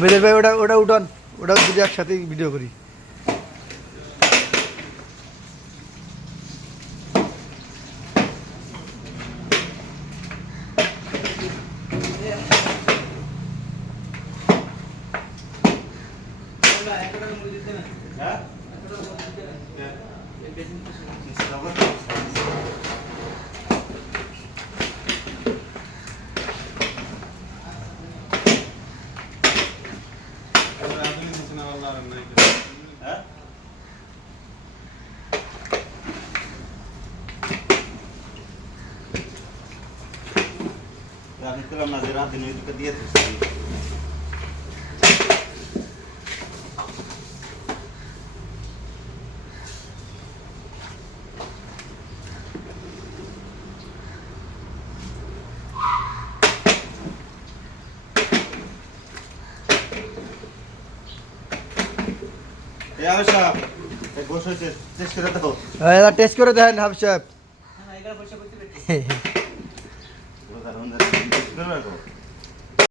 বেদের ভাই ওটা ওটা উঠান, ওটা যদি একসাথে ভিডিও করি। আমি করলাম না যে রাত দিন ওইদিকে দিয়ে টেস্ট করে দেখো। টেস্ট করে দেখেন হাফ সাহেব। টেস্ট করে রাখো।